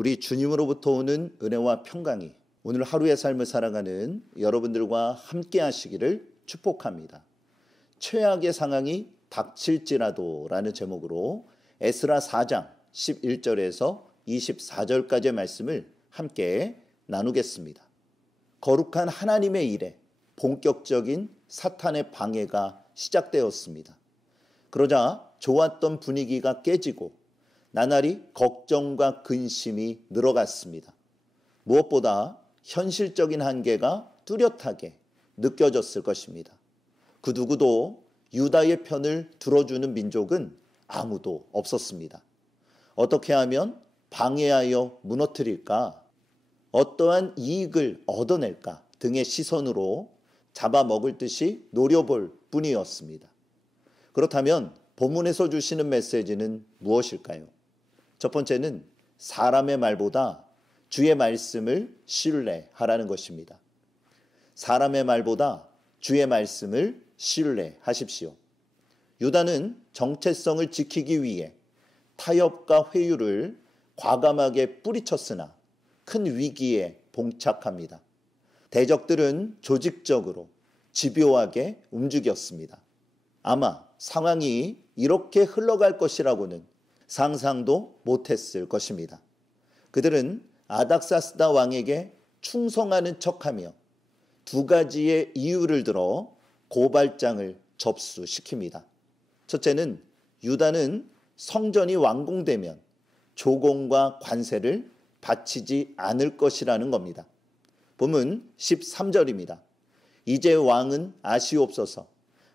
우리 주님으로부터 오는 은혜와 평강이 오늘 하루의 삶을 살아가는 여러분들과 함께 하시기를 축복합니다. 최악의 상황이 닥칠지라도 라는 제목으로 에스라 4장 11절에서 24절까지의 말씀을 함께 나누겠습니다. 거룩한 하나님의 일에 본격적인 사탄의 방해가 시작되었습니다. 그러자 좋았던 분위기가 깨지고 나날이 걱정과 근심이 늘어갔습니다. 무엇보다 현실적인 한계가 뚜렷하게 느껴졌을 것입니다. 그 누구도 유다의 편을 들어주는 민족은 아무도 없었습니다. 어떻게 하면 방해하여 무너뜨릴까? 어떠한 이익을 얻어낼까? 등의 시선으로 잡아먹을 듯이 노려볼 뿐이었습니다. 그렇다면 본문에서 주시는 메시지는 무엇일까요? 첫 번째는 사람의 말보다 주의 말씀을 신뢰하라는 것입니다. 사람의 말보다 주의 말씀을 신뢰하십시오. 유다는 정체성을 지키기 위해 타협과 회유를 과감하게 뿌리쳤으나 큰 위기에 봉착합니다. 대적들은 조직적으로 집요하게 움직였습니다. 아마 상황이 이렇게 흘러갈 것이라고는 상상도 못했을 것입니다. 그들은 아닥사스다 왕에게 충성하는 척하며 두 가지의 이유를 들어 고발장을 접수시킵니다. 첫째는 유다는 성전이 완공되면 조공과 관세를 바치지 않을 것이라는 겁니다. 본문 13절입니다. 이제 왕은 아시옵소서.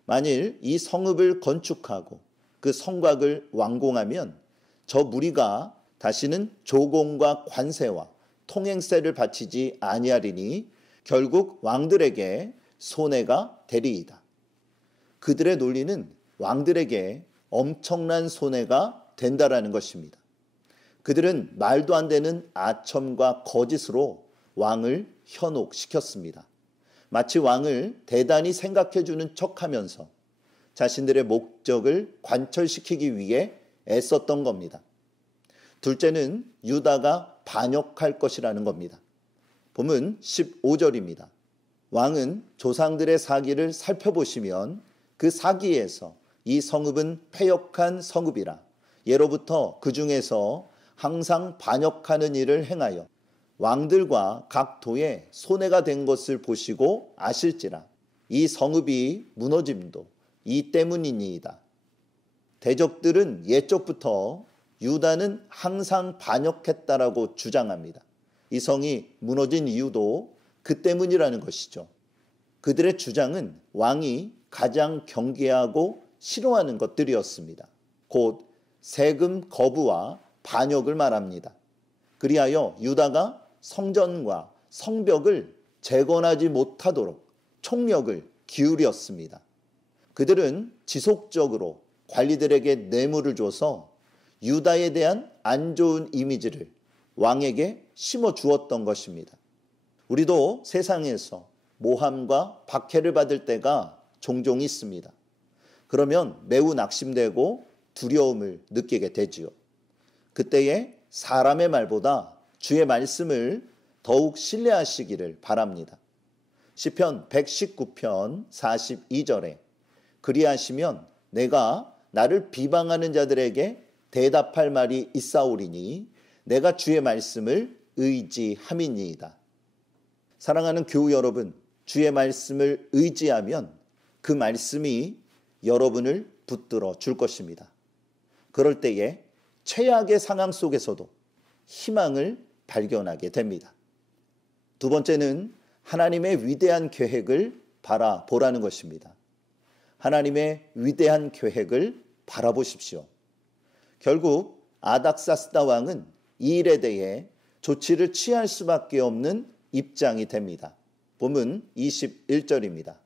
만일 이 성읍을 건축하고 그 성곽을 완공하면 저 무리가 다시는 조공과 관세와 통행세를 바치지 아니하리니 결국 왕들에게 손해가 되리이다. 그들의 논리는 왕들에게 엄청난 손해가 된다라는 것입니다. 그들은 말도 안 되는 아첨과 거짓으로 왕을 현혹시켰습니다. 마치 왕을 대단히 생각해주는 척하면서 자신들의 목적을 관철시키기 위해 애썼던 겁니다. 둘째는 유다가 반역할 것이라는 겁니다. 본문 15절입니다. 왕은 조상들의 사기를 살펴보시면 그 사기에서 이 성읍은 패역한 성읍이라 예로부터 그 중에서 항상 반역하는 일을 행하여 왕들과 각 도에 손해가 된 것을 보시고 아실지라 이 성읍이 무너짐도 이 때문이니이다. 대적들은 옛적부터 유다는 항상 반역했다라고 주장합니다. 이 성이 무너진 이유도 그 때문이라는 것이죠. 그들의 주장은 왕이 가장 경계하고 싫어하는 것들이었습니다. 곧 세금 거부와 반역을 말합니다. 그리하여 유다가 성전과 성벽을 재건하지 못하도록 총력을 기울였습니다. 그들은 지속적으로 관리들에게 뇌물을 줘서 유다에 대한 안 좋은 이미지를 왕에게 심어주었던 것입니다. 우리도 세상에서 모함과 박해를 받을 때가 종종 있습니다. 그러면 매우 낙심되고 두려움을 느끼게 되지요. 그때에 사람의 말보다 주의 말씀을 더욱 신뢰하시기를 바랍니다. 시편 119편 42절에 그리하시면 내가 나를 비방하는 자들에게 대답할 말이 있사오리니 내가 주의 말씀을 의지함이니이다. 사랑하는 교우 여러분, 주의 말씀을 의지하면 그 말씀이 여러분을 붙들어 줄 것입니다. 그럴 때에 최악의 상황 속에서도 희망을 발견하게 됩니다. 두 번째는 하나님의 위대한 계획을 바라보라는 것입니다. 하나님의 위대한 계획을 바라보십시오. 결국 아닥사스다 왕은 이 일에 대해 조치를 취할 수밖에 없는 입장이 됩니다. 본문 21절입니다.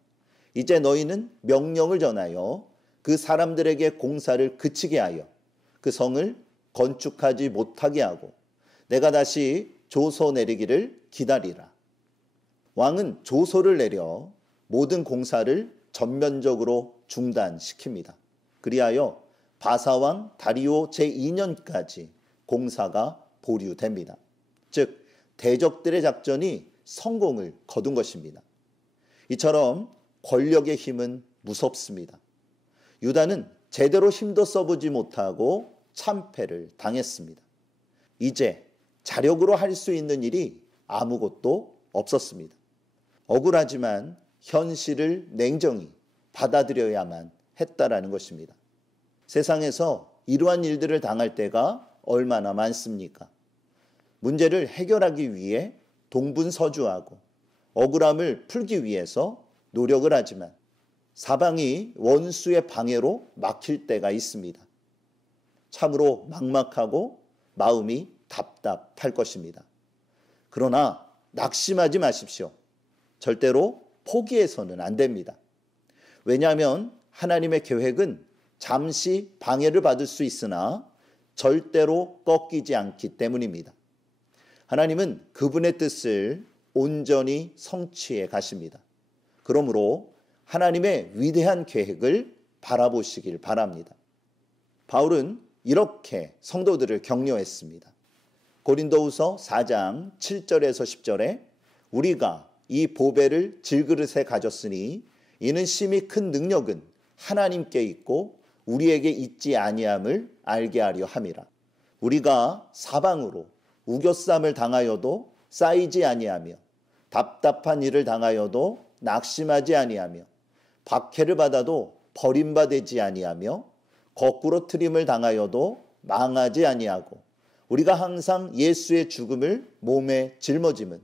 이제 너희는 명령을 전하여 그 사람들에게 공사를 그치게 하여 그 성을 건축하지 못하게 하고 내가 다시 조서 내리기를 기다리라. 왕은 조서를 내려 모든 공사를 전면적으로 중단시킵니다. 그리하여 바사왕 다리오 제2년까지 공사가 보류됩니다. 즉 대적들의 작전이 성공을 거둔 것입니다. 이처럼 권력의 힘은 무섭습니다. 유다는 제대로 힘도 써보지 못하고 참패를 당했습니다. 이제 자력으로 할 수 있는 일이 아무것도 없었습니다. 억울하지만 현실을 냉정히 받아들여야만 했다라는 것입니다. 세상에서 이러한 일들을 당할 때가 얼마나 많습니까? 문제를 해결하기 위해 동분서주하고 억울함을 풀기 위해서 노력을 하지만 사방이 원수의 방해로 막힐 때가 있습니다. 참으로 막막하고 마음이 답답할 것입니다. 그러나 낙심하지 마십시오. 절대로 포기해서는 안 됩니다. 왜냐하면 하나님의 계획은 잠시 방해를 받을 수 있으나 절대로 꺾이지 않기 때문입니다. 하나님은 그분의 뜻을 온전히 성취해 가십니다. 그러므로 하나님의 위대한 계획을 바라보시길 바랍니다. 바울은 이렇게 성도들을 격려했습니다. 고린도후서 4장 7절에서 10절에 우리가 이 보배를 질그릇에 가졌으니 이는 심히 큰 능력은 하나님께 있고 우리에게 있지 아니함을 알게 하려 함이라. 우리가 사방으로 우겨쌈을 당하여도 쌓이지 아니하며 답답한 일을 당하여도 낙심하지 아니하며 박해를 받아도 버림받지 아니하며 거꾸로 트림을 당하여도 망하지 아니하고 우리가 항상 예수의 죽음을 몸에 짊어짐은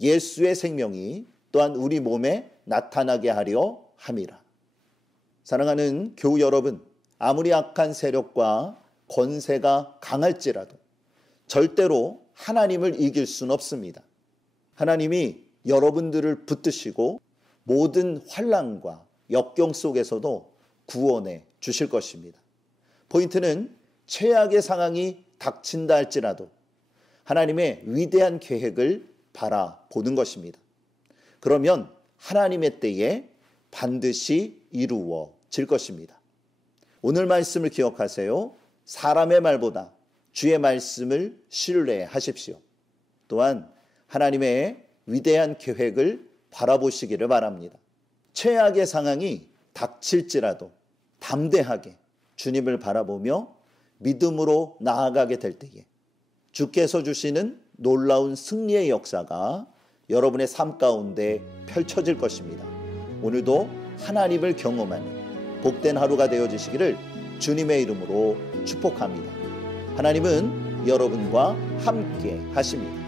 예수의 생명이 또한 우리 몸에 나타나게 하려 함이라. 사랑하는 교우 여러분, 아무리 악한 세력과 권세가 강할지라도 절대로 하나님을 이길 수는 없습니다. 하나님이 여러분들을 붙드시고 모든 환난과 역경 속에서도 구원해 주실 것입니다. 포인트는 최악의 상황이 닥친다 할지라도 하나님의 위대한 계획을 바라보는 것입니다. 그러면 하나님의 때에 반드시 이루어질 것입니다. 오늘 말씀을 기억하세요. 사람의 말보다 주의 말씀을 신뢰하십시오. 또한 하나님의 위대한 계획을 바라보시기를 바랍니다. 최악의 상황이 닥칠지라도 담대하게 주님을 바라보며 믿음으로 나아가게 될 때에 주께서 주시는 놀라운 승리의 역사가 여러분의 삶 가운데 펼쳐질 것입니다. 오늘도 하나님을 경험하는 복된 하루가 되어지시기를 주님의 이름으로 축복합니다. 하나님은 여러분과 함께 하십니다.